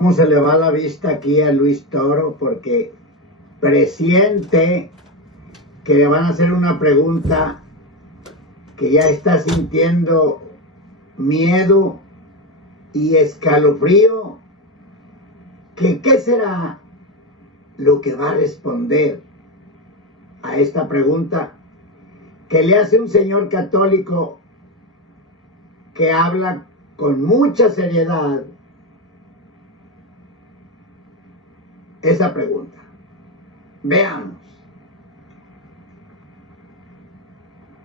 ¿Cómo se le va la vista aquí a Luis Toro? Porque presiente que le van a hacer una pregunta que ya está sintiendo miedo y escalofrío. ¿Qué será lo que va a responder a esta pregunta que le hace un señor católico que habla con mucha seriedad esa pregunta? Veamos.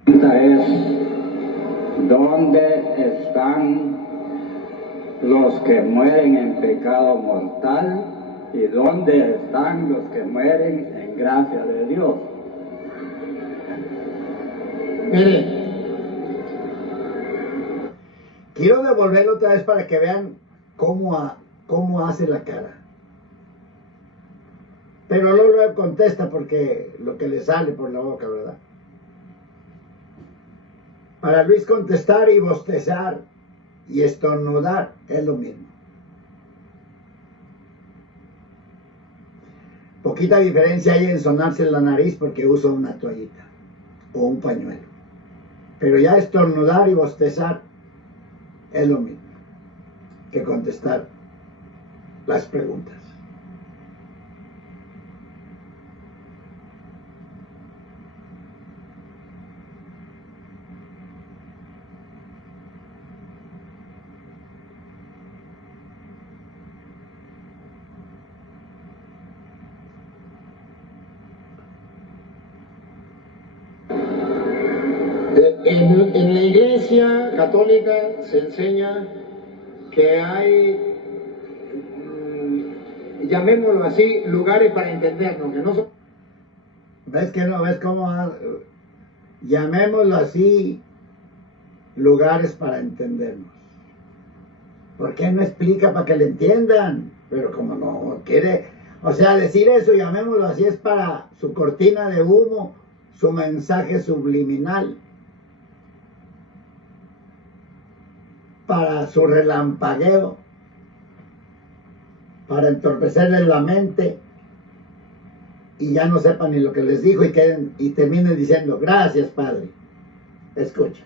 La pregunta es: ¿dónde están los que mueren en pecado mortal y dónde están los que mueren en gracia de Dios? Mire, quiero devolverlo otra vez para que vean cómo hace la cara. Pero luego contesta porque lo que le sale por la boca, ¿verdad? Para Luis, contestar y bostezar y estornudar es lo mismo. Poquita diferencia hay en sonarse la nariz porque usa una toallita o un pañuelo. Pero ya estornudar y bostezar es lo mismo que contestar las preguntas. En la Iglesia Católica se enseña que hay, llamémoslo así, lugares para entendernos, que no son... ¿Ves que no? ¿Ves cómo? Llamémoslo así, lugares para entendernos. ¿Por qué no explica para que le entiendan? Pero como no quiere, o sea, decir eso, llamémoslo así, es para su cortina de humo, su mensaje subliminal, para su relampagueo, para entorpecerles la mente y ya no sepan ni lo que les dijo y terminen diciendo: gracias, Padre. Escucha.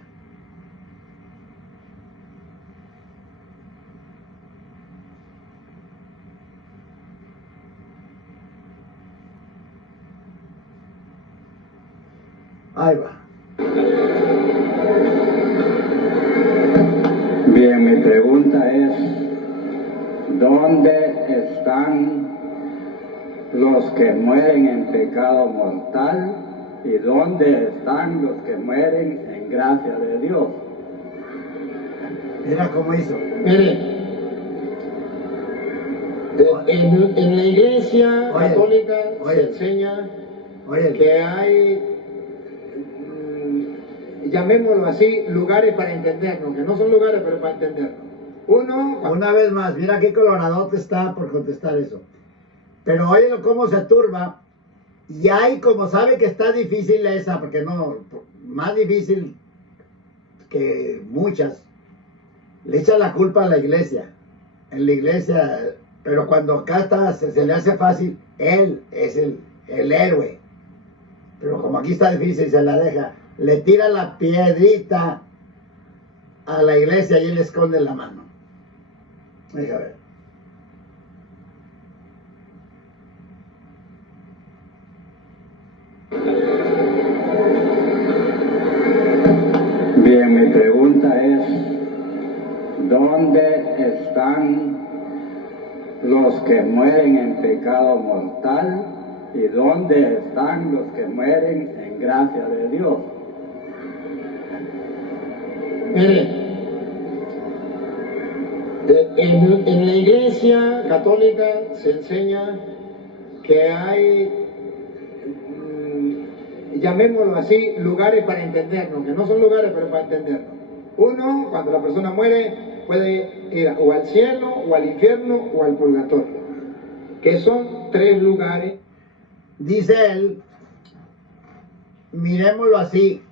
Ahí va. Bien, mi pregunta es: ¿dónde están los que mueren en pecado mortal y dónde están los que mueren en gracia de Dios? Mira cómo hizo. Mire, en la Iglesia Católica se enseña que hay, llamémoslo así, lugares para entendernos, que no son lugares, pero para entendernos. Una vez más, mira qué coloradote está por contestar eso. Pero óyelo cómo se turba. Y ahí, como sabe que está difícil esa, porque no, más difícil que muchas, le echa la culpa a la iglesia. En la iglesia, pero cuando acá está, se le hace fácil, él es el héroe. Pero como aquí está difícil, se la deja. Le tira la piedrita a la iglesia y él le esconde la mano. Deja ver. Bien, mi pregunta es: ¿dónde están los que mueren en pecado mortal y dónde están los que mueren en gracia de Dios? Mire, en la Iglesia Católica se enseña que hay, llamémoslo así, lugares para entendernos, que no son lugares, pero para entendernos. Uno, cuando la persona muere, puede ir o al cielo, o al infierno, o al purgatorio, que son tres lugares. Dice él, miremoslo así,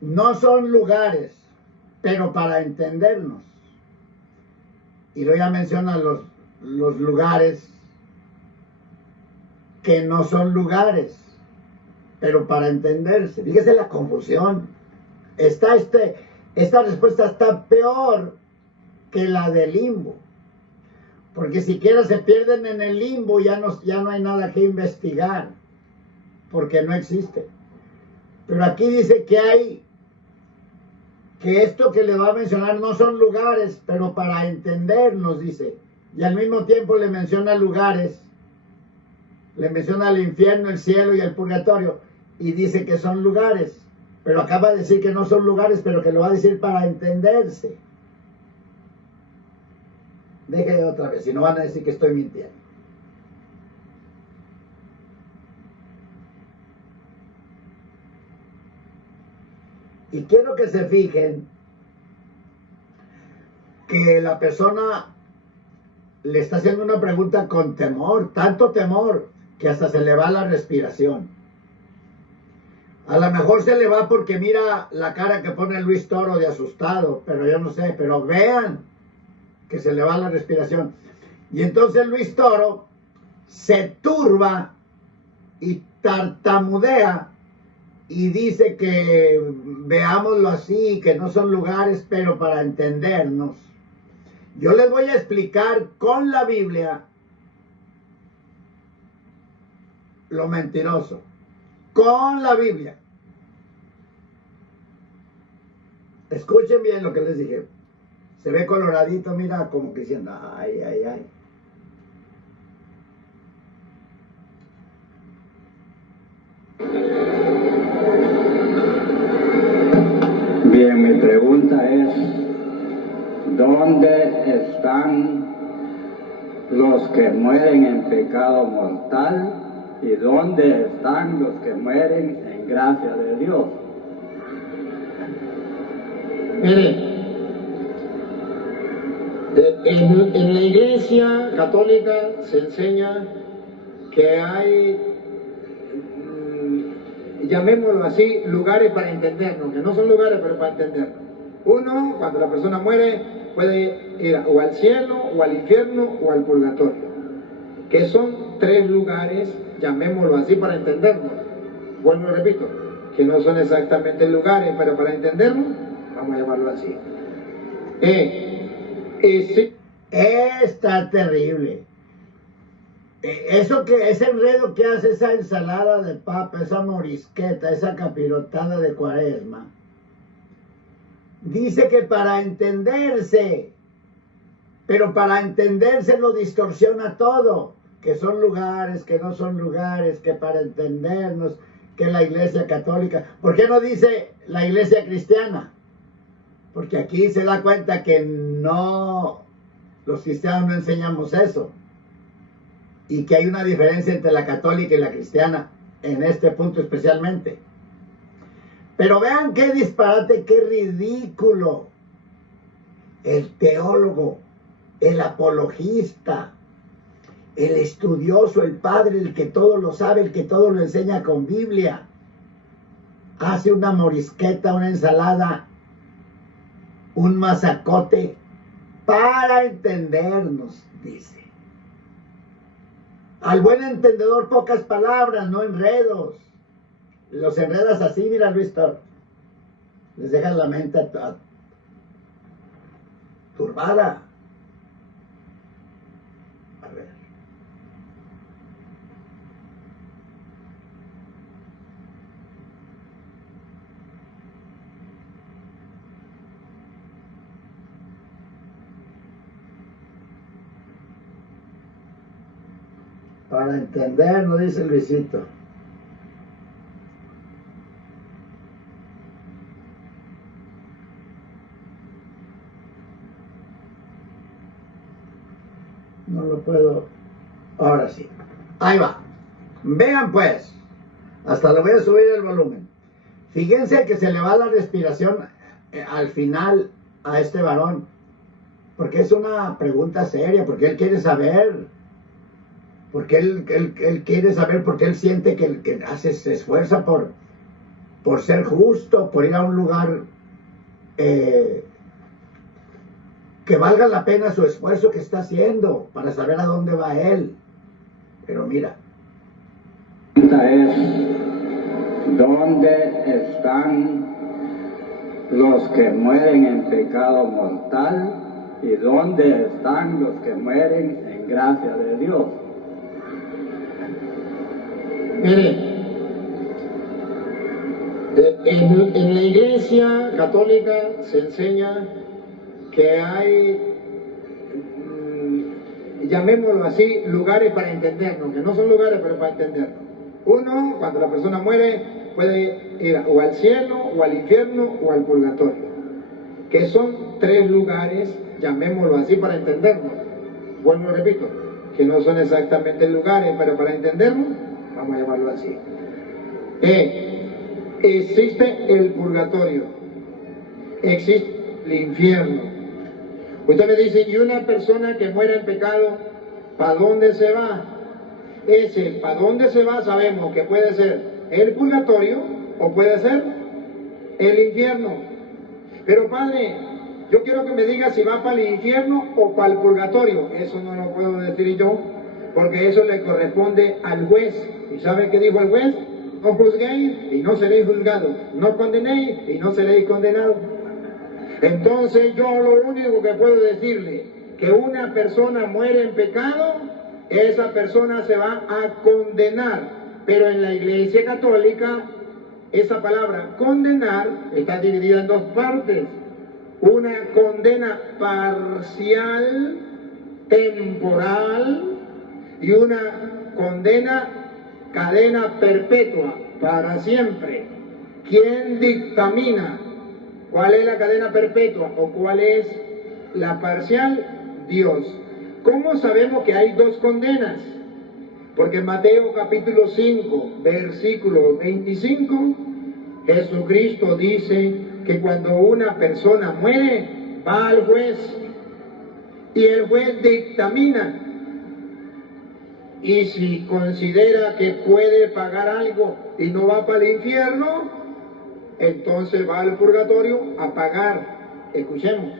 no son lugares, pero para entendernos. Y luego ya menciona los lugares que no son lugares, pero para entenderse. Fíjese la confusión. Esta respuesta está peor que la del limbo, porque siquiera se pierden en el limbo, ya no hay nada que investigar, porque no existe. Pero aquí dice que esto que le va a mencionar no son lugares, pero para entendernos, dice, y al mismo tiempo le menciona lugares, le menciona el infierno, el cielo y el purgatorio, y dice que son lugares, pero acaba de decir que no son lugares, pero que lo va a decir para entenderse. Deje otra vez, si no van a decir que estoy mintiendo. Y quiero que se fijen que la persona le está haciendo una pregunta con temor, tanto temor que hasta se le va la respiración. A lo mejor se le va porque mira la cara que pone Luis Toro de asustado, pero yo no sé, pero vean que se le va la respiración. Y entonces Luis Toro se turba y tartamudea y dice que veámoslo así, que no son lugares, pero para entendernos. Yo les voy a explicar con la Biblia lo mentiroso. Con la Biblia. Escuchen bien lo que les dije. Se ve coloradito, mira, como que diciendo, ay, ay, ay. Bien, mi pregunta es, ¿dónde están los que mueren en pecado mortal y dónde están los que mueren en gracia de Dios? Mire, en la Iglesia Católica se enseña que hay, llamémoslo así, lugares para entendernos, que no son lugares pero para entendernos. Uno, cuando la persona muere, puede ir o al cielo, o al infierno, o al purgatorio, que son tres lugares, llamémoslo así, para entendernos. Vuelvo y repito, que no son exactamente lugares, pero para entendernos, vamos a llamarlo así. Está terrible. Ese enredo que hace esa ensalada de papa, esa morisqueta, esa capirotada de Cuaresma, dice que para entenderse, pero para entenderse lo distorsiona todo, que son lugares, que no son lugares, que para entendernos, que la Iglesia Católica. ¿Por qué no dice la Iglesia Cristiana? Porque aquí se da cuenta que no, los cristianos no enseñamos eso. Y que hay una diferencia entre la católica y la cristiana, en este punto especialmente. Pero vean qué disparate, qué ridículo. El teólogo, el apologista, el estudioso, el padre, el que todo lo sabe, el que todo lo enseña con Biblia, hace una morisqueta, una ensalada, un mazacote para entendernos, dice. Al buen entendedor pocas palabras, no enredos. Los enredas así, mira Luis Toro. Les dejas la mente turbada. A ver. Para entender, no dice Luisito. No lo puedo. Ahora sí. Ahí va. Vean pues. Hasta le voy a subir el volumen. Fíjense que se le va la respiración al final a este varón. Porque es una pregunta seria. Porque él quiere saber. Porque él quiere saber, porque él siente que se esfuerza por ser justo, por ir a un lugar que valga la pena su esfuerzo que está haciendo para saber a dónde va él. Pero mira. La pregunta es, ¿dónde están los que mueren en pecado mortal y dónde están los que mueren en gracia de Dios? Mire, en la Iglesia Católica se enseña que hay, llamémoslo así, lugares para entendernos, que no son lugares pero para entendernos. Uno, cuando la persona muere, puede ir o al cielo, o al infierno, o al purgatorio, que son tres lugares, llamémoslo así, para entendernos. Vuelvo, repito, que no son exactamente lugares, pero para entendernos, vamos a llamarlo así. Existe el purgatorio, existe el infierno. Usted me dice, ¿y una persona que muera en pecado, para dónde se va? Ese, ¿para dónde se va? Sabemos que puede ser el purgatorio o puede ser el infierno. Pero padre, yo quiero que me diga si va para el infierno o para el purgatorio. Eso no lo puedo decir yo, porque eso le corresponde al juez. ¿Y sabe qué dijo el juez? No juzguéis y no seréis juzgados, no condenéis y no seréis condenados. Entonces yo lo único que puedo decirle, que una persona muere en pecado, esa persona se va a condenar. Pero en la Iglesia Católica, esa palabra condenar está dividida en dos partes. Una condena parcial, temporal, y una condena cadena perpetua, para siempre. ¿Quién dictamina cuál es la cadena perpetua o cuál es la parcial? Dios. ¿Cómo sabemos que hay dos condenas? Porque en Mateo capítulo 5, versículo 25, Jesucristo dice que cuando una persona muere, va al juez y el juez dictamina. Y si considera que puede pagar algo y no va para el infierno, entonces va al purgatorio a pagar. Escuchemos.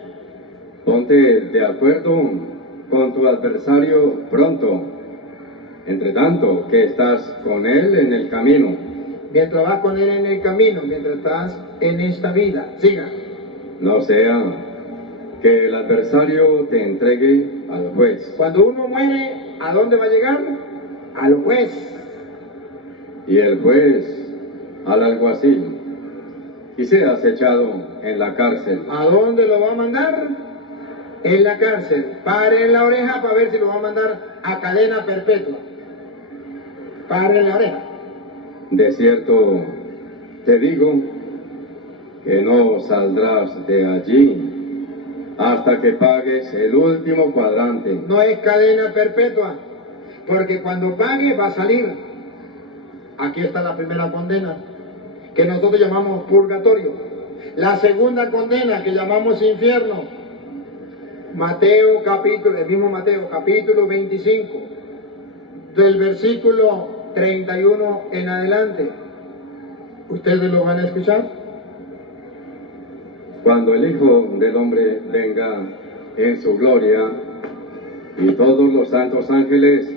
Ponte de acuerdo con tu adversario pronto, entre tanto que estás con él en el camino. Mientras vas con él en el camino, mientras estás en esta vida. Siga. No sea que el adversario te entregue al juez. Cuando uno muere, ¿a dónde va a llegar? Al juez. Y el juez al alguacil. Y seas echado en la cárcel. ¿A dónde lo va a mandar? En la cárcel. Pare en la oreja para ver si lo va a mandar a cadena perpetua. Pare en la oreja. De cierto, te digo que no saldrás de allí hasta que pagues el último cuadrante. No es cadena perpetua, porque cuando pague va a salir. Aquí está la primera condena, que nosotros llamamos purgatorio. La segunda condena, que llamamos infierno. Mateo capítulo, el mismo Mateo capítulo 25, del versículo 31 en adelante. ¿Ustedes lo van a escuchar? Cuando el Hijo del Hombre venga en su gloria y todos los santos ángeles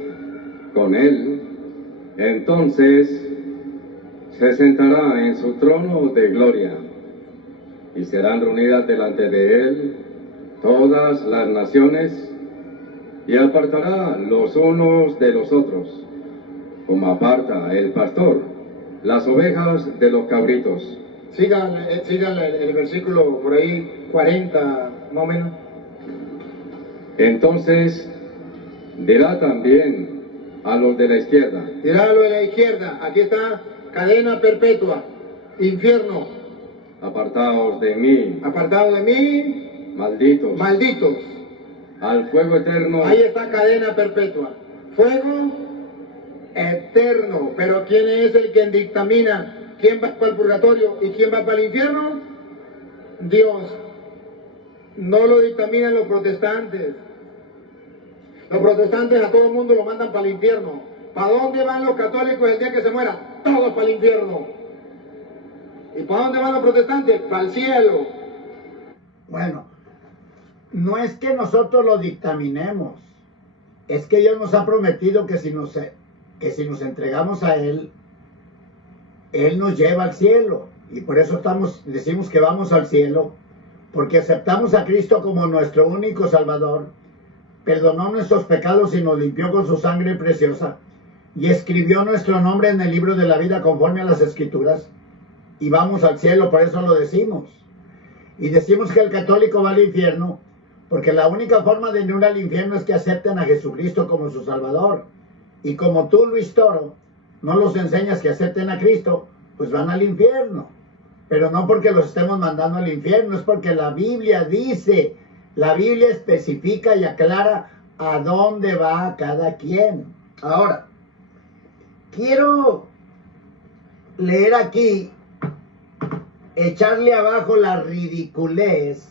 con él, entonces se sentará en su trono de gloria y serán reunidas delante de él todas las naciones y apartará los unos de los otros, como aparta el pastor las ovejas de los cabritos. Sigan el versículo por ahí 40 más o menos. Entonces dirá también a los de la izquierda. Dirá a los de la izquierda, aquí está cadena perpetua, infierno. Apartaos de mí, Apartados de mí, malditos, malditos. al fuego eterno. Ahí está cadena perpetua, fuego eterno. Pero ¿quién es el que dictamina quién va para el purgatorio y quién va para el infierno? Dios. No lo dictaminan los protestantes. Los protestantes a todo el mundo lo mandan para el infierno. ¿Para dónde van los católicos el día que se muera? Todos para el infierno. ¿Y para dónde van los protestantes? Para el cielo. Bueno, no es que nosotros lo dictaminemos, es que Dios nos ha prometido que si nos entregamos a Él, Él nos lleva al cielo. Y por eso decimos que vamos al cielo, porque aceptamos a Cristo como nuestro único Salvador, perdonó nuestros pecados y nos limpió con su sangre preciosa, y escribió nuestro nombre en el libro de la vida conforme a las Escrituras, y vamos al cielo, por eso lo decimos. Y decimos que el católico va al infierno, porque la única forma de no ir al infierno es que acepten a Jesucristo como su Salvador. Y como tú, Luis Toro, no los enseñas que acepten a Cristo, pues van al infierno. Pero no porque los estemos mandando al infierno, es porque la Biblia dice, la Biblia especifica y aclara a dónde va cada quien. Ahora, quiero leer aquí, echarle abajo la ridiculez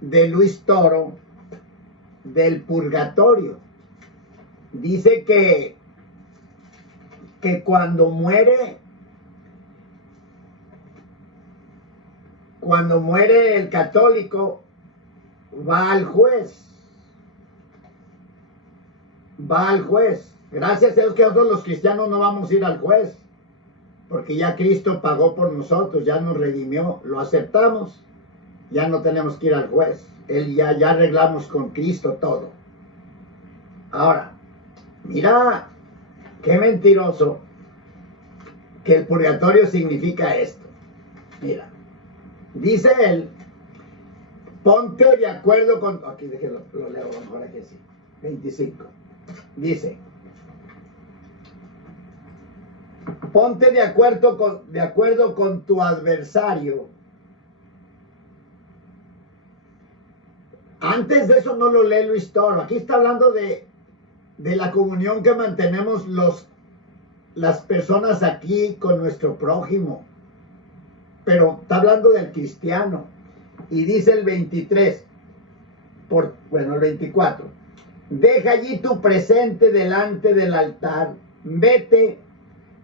de Luis Toro del purgatorio. Dice que cuando muere el católico, va al juez. Gracias a Dios que nosotros los cristianos no vamos a ir al juez, porque ya Cristo pagó por nosotros, ya nos redimió, lo aceptamos, ya no tenemos que ir al juez. Él ya arreglamos con Cristo todo. Ahora, mira qué mentiroso que el purgatorio significa esto. Mira, dice él, ponte de acuerdo con... Aquí déjelo, lo leo mejor aquí sí. 25. Dice, ponte de acuerdo con tu adversario. Antes de eso no lo lee Luis Toro. Aquí está hablando de la comunión que mantenemos las personas aquí con nuestro prójimo. Pero está hablando del cristiano. Y dice el 23, el 24. Deja allí tu presente delante del altar. Vete,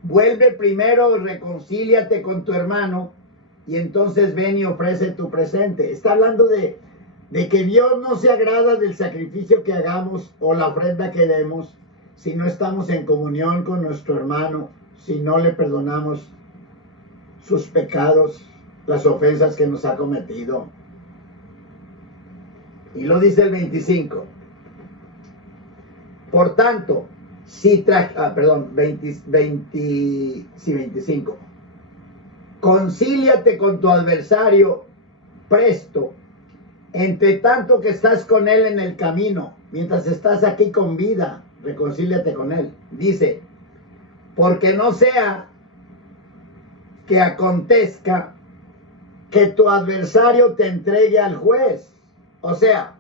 vuelve primero, reconcíliate con tu hermano y entonces ven y ofrece tu presente. Está hablando de que Dios no se agrada del sacrificio que hagamos o la ofrenda que demos si no estamos en comunión con nuestro hermano, si no le perdonamos sus pecados, las ofensas que nos ha cometido. Y lo dice el 25. Por tanto, 25. Concíliate con tu adversario presto, entre tanto que estás con él en el camino, mientras estás aquí con vida, reconcíliate con él. Dice, porque no sea que acontezca que tu adversario te entregue al juez. O sea,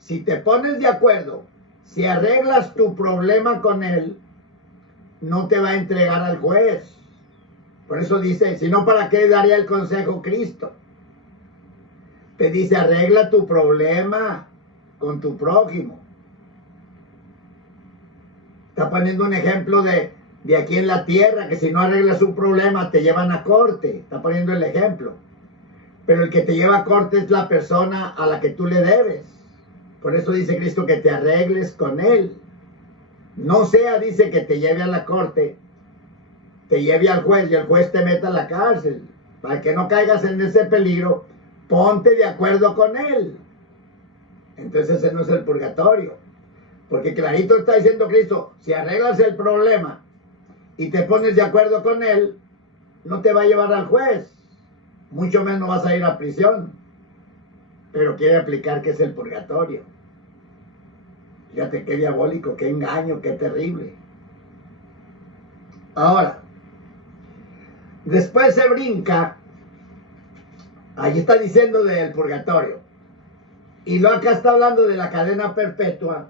si te pones de acuerdo, si arreglas tu problema con él, no te va a entregar al juez. Por eso dice, si no, ¿para qué daría el consejo Cristo? Te dice, arregla tu problema con tu prójimo. Está poniendo un ejemplo de aquí en la tierra, que si no arreglas un problema te llevan a corte. Está poniendo el ejemplo. Pero el que te lleva a corte es la persona a la que tú le debes. Por eso dice Cristo que te arregles con él. No sea, dice, que te lleve a la corte, te lleve al juez y el juez te meta a la cárcel. Para que no caigas en ese peligro, ponte de acuerdo con él. Entonces ese no es el purgatorio. Porque clarito está diciendo Cristo, si arreglas el problema y te pones de acuerdo con él, no te va a llevar al juez. Mucho menos vas a ir a prisión. Pero quiere aplicar que es el purgatorio. Fíjate qué diabólico, qué engaño, qué terrible. Ahora, después se brinca, allí está diciendo del purgatorio. Y luego acá está hablando de la cadena perpetua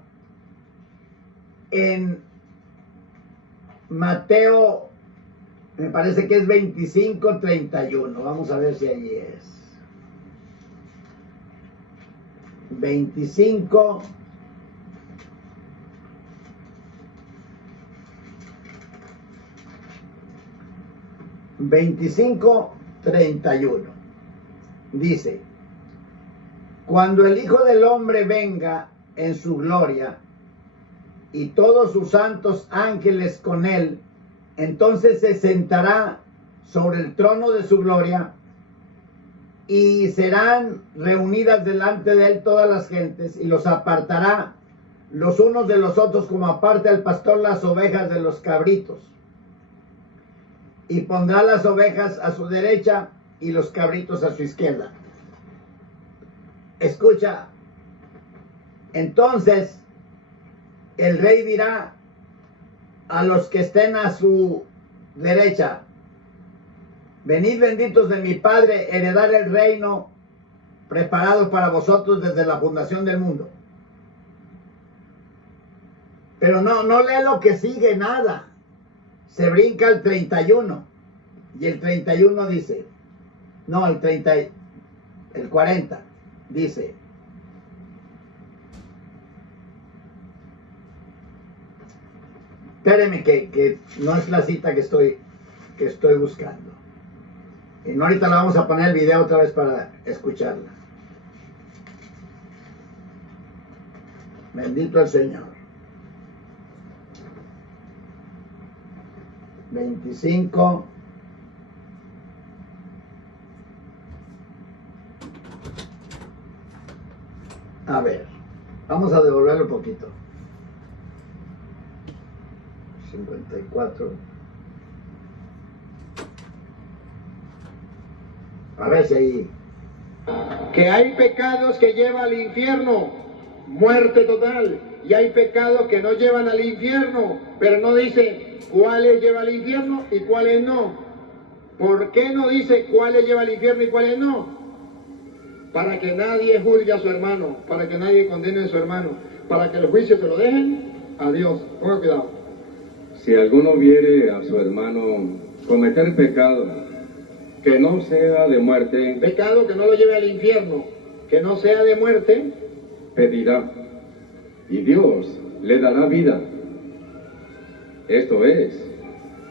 en Mateo, me parece que es 25:31. Vamos a ver si allí es. 25. dice, cuando el Hijo del Hombre venga en su gloria y todos sus santos ángeles con él, entonces se sentará sobre el trono de su gloria y serán reunidas delante de él todas las gentes y los apartará los unos de los otros como aparta el pastor las ovejas de los cabritos. Y pondrá las ovejas a su derecha y los cabritos a su izquierda. Escucha, entonces el rey dirá a los que estén a su derecha, venid benditos de mi Padre, heredar el reino preparado para vosotros desde la fundación del mundo. Pero no lee lo que sigue, nada. Se brinca el 31. Y el 31 dice, no, el 40 dice, espéreme que no es la cita que estoy buscando. Y no, ahorita la vamos a poner el video otra vez para escucharla. Bendito el Señor. 25. A ver, vamos a devolverlo un poquito. 54. A ver si ahí. Que hay pecados que llevan al infierno, muerte total, y hay pecados que no llevan al infierno, pero no dice cuáles lleva al infierno y cuáles no. ¿Por qué no dice cuáles lleva al infierno y cuáles no? Para que nadie juzgue a su hermano, para que nadie condene a su hermano, para que el juicio se lo dejen a Dios. Ponga cuidado. Si alguno viere a su hermano cometer pecado que no sea de muerte, Pecado que no lo lleve al infierno, que no sea de muerte, pedirá, y Dios le dará vida. Esto es,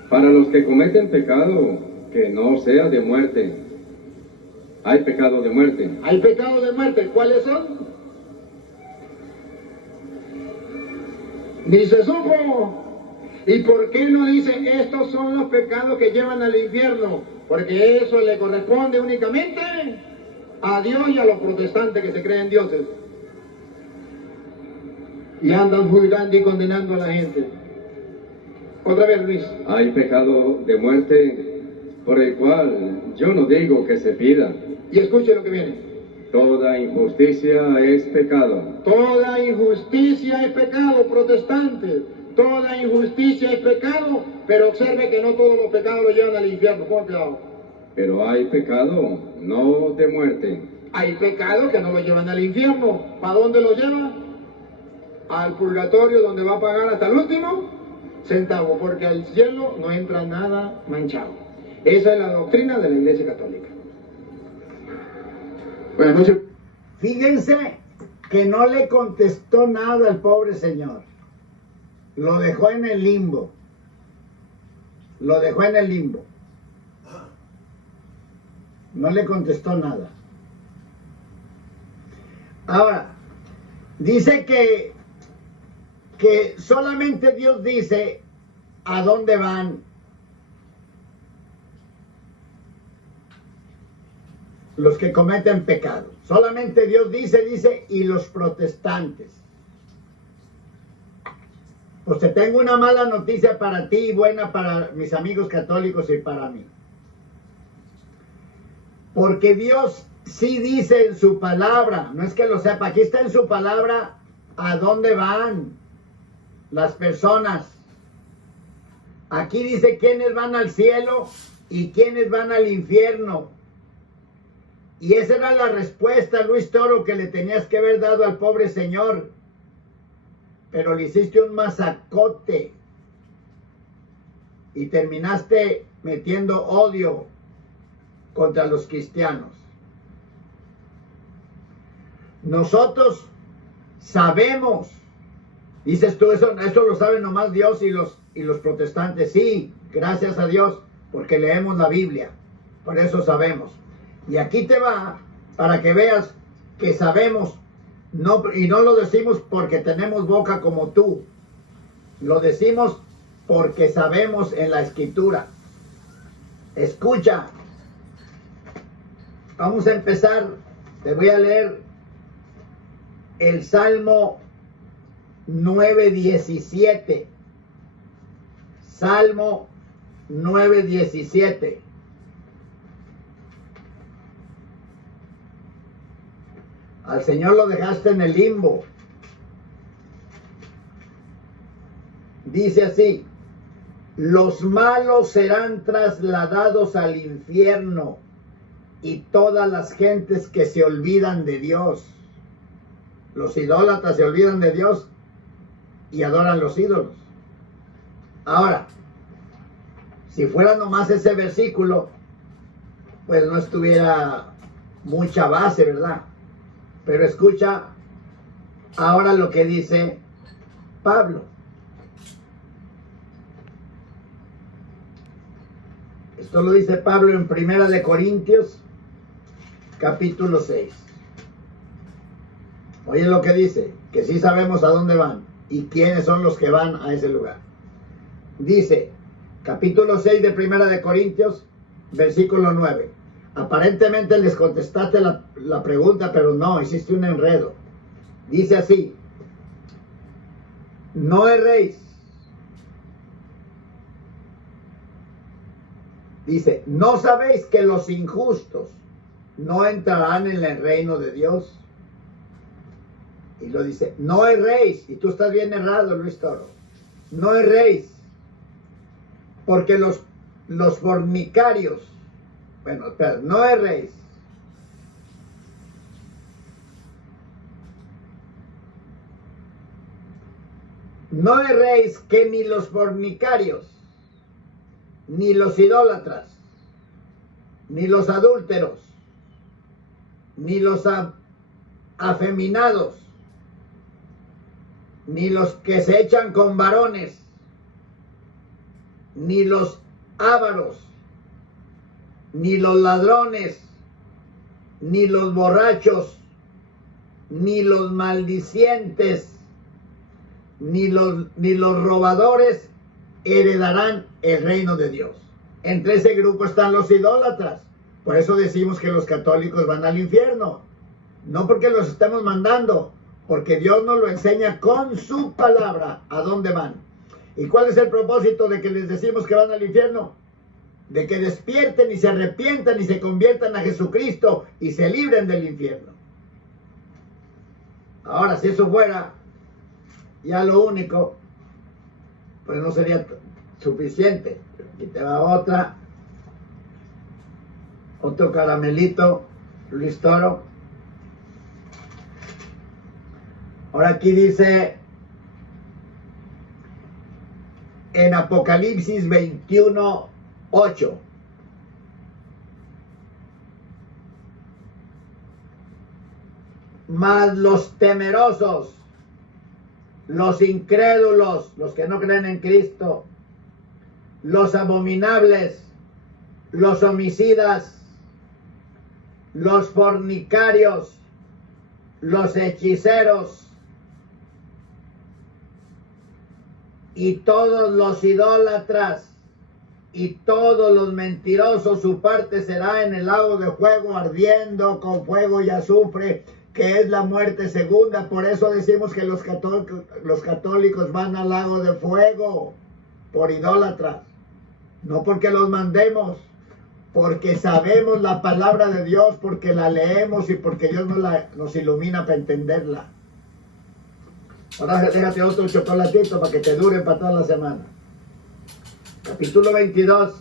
para los que cometen pecado que no sea de muerte. Hay pecado de muerte. hay pecados de muerte. ¿Cuáles son? Ni se supo. ¿Y por qué no dice estos son los pecados que llevan al infierno? Porque eso le corresponde únicamente a Dios y a los protestantes que se creen dioses. Y andan juzgando y condenando a la gente. Otra vez, Luis. Hay pecado de muerte por el cual yo no digo que se pida. Y escuche lo que viene. Toda injusticia es pecado. Toda injusticia es pecado, protestantes. Toda injusticia es pecado, pero observe que no todos los pecados lo llevan al infierno. Ponga cuidado. Pero hay pecado no de muerte. Hay pecados que no lo llevan al infierno. ¿Para dónde lo lleva? Al purgatorio, donde va a pagar hasta el último centavo, porque al cielo no entra nada manchado. Esa es la doctrina de la Iglesia Católica. Buenas noches. Fíjense que no le contestó nada al pobre señor. Lo dejó en el limbo. Lo dejó en el limbo. No le contestó nada. Ahora, dice que solamente Dios dice a dónde van los que cometen pecado. Solamente Dios dice, y los protestantes. Pues te tengo una mala noticia para ti y buena para mis amigos católicos y para mí. Porque Dios sí dice en su palabra, no es que lo sepa, aquí está en su palabra a dónde van las personas. Aquí dice quiénes van al cielo y quiénes van al infierno. Y esa era la respuesta, Luis Toro, que le tenías que haber dado al pobre señor. Pero le hiciste un masacote y terminaste metiendo odio contra los cristianos. Nosotros sabemos, dices tú, eso lo saben nomás Dios y los protestantes. Sí, gracias a Dios, porque leemos la Biblia, por eso sabemos. Y aquí te va para que veas que sabemos, no, y no lo decimos porque tenemos boca como tú, lo decimos porque sabemos en la Escritura. Escucha, vamos a empezar, te voy a leer el Salmo 9:17. Salmo 9:17. Al Señor lo dejaste en el limbo. Dice así: los malos serán trasladados al infierno y todas las gentes que se olvidan de Dios. Los idólatras se olvidan de Dios y adoran los ídolos. Ahora, si fuera nomás ese versículo, pues no estuviera mucha base, ¿verdad? Pero escucha ahora lo que dice Pablo. Esto lo dice Pablo en 1 de Corintios, capítulo 6. Oye lo que dice, que sí sabemos a dónde van y quiénes son los que van a ese lugar. Dice, capítulo 6 de 1 de Corintios, versículo 9. Aparentemente les contestaste la pregunta, pero no, hiciste un enredo. Dice así: no erréis. Dice, ¿no sabéis que los injustos no entrarán en el reino de Dios? Y lo dice, no erréis. Y tú estás bien errado, Luis Toro. No erréis. Porque los fornicarios, bueno, espera, no erréis. No erréis que ni los fornicarios, ni los idólatras, ni los adúlteros, ni los afeminados, ni los que se echan con varones, ni los ávaros, ni los ladrones, ni los borrachos, ni los maldicientes, ni los robadores heredarán el reino de Dios. Entre ese grupo están los idólatras. Por eso decimos que los católicos van al infierno. No porque los estemos mandando, porque Dios nos lo enseña con su palabra a dónde van. ¿Y cuál es el propósito de que les decimos que van al infierno? De que despierten y se arrepientan y se conviertan a Jesucristo y se libren del infierno. Ahora, si eso fuera ya lo único, pues no sería suficiente. Aquí te va otro caramelito, Luis Toro. Ahora aquí dice en Apocalipsis 21:8. Mas los temerosos, los incrédulos, los que no creen en Cristo, los abominables, los homicidas, los fornicarios, los hechiceros y todos los idólatras y todos los mentirosos, su parte será en el lago de fuego ardiendo con fuego y azufre, que es la muerte segunda. Por eso decimos que los católicos van al lago de fuego por idólatras, no porque los mandemos, porque sabemos la palabra de Dios, porque la leemos y porque Dios nos ilumina para entenderla. Ahora déjate otro chocolatito para que te dure para toda la semana. Capítulo 22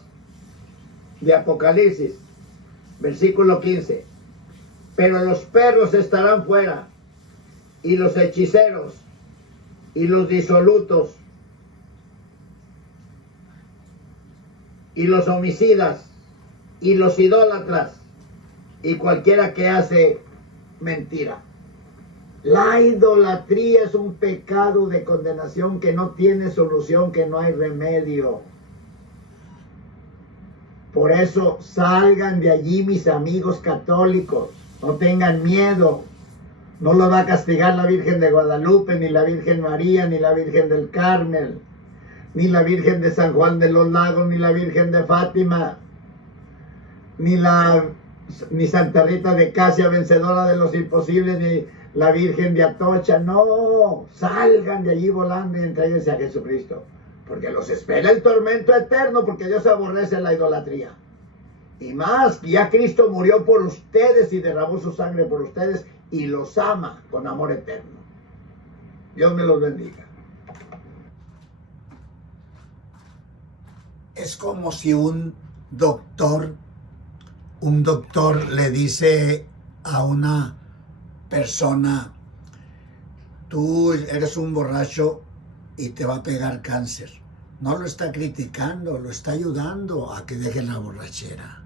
de Apocalipsis, versículo 15. Pero los perros estarán fuera, y los hechiceros, y los disolutos, y los homicidas, y los idólatras, y cualquiera que hace mentira. La idolatría es un pecado de condenación que no tiene solución, que no hay remedio. Por eso salgan de allí, mis amigos católicos. No tengan miedo. No los va a castigar la Virgen de Guadalupe, ni la Virgen María, ni la Virgen del Carmel, ni la Virgen de San Juan de los Lagos, ni la Virgen de Fátima, ni Santa Rita de Casia, vencedora de los imposibles, ni la Virgen de Atocha. No, salgan de allí volando y entréguense a Jesucristo, porque los espera el tormento eterno, porque Dios aborrece la idolatría. Y más, ya Cristo murió por ustedes y derramó su sangre por ustedes y los ama con amor eterno. Dios me los bendiga. Es como si un doctor le dice a una persona: tú eres un borracho y te va a pegar cáncer. No lo está criticando, lo está ayudando a que deje la borrachera.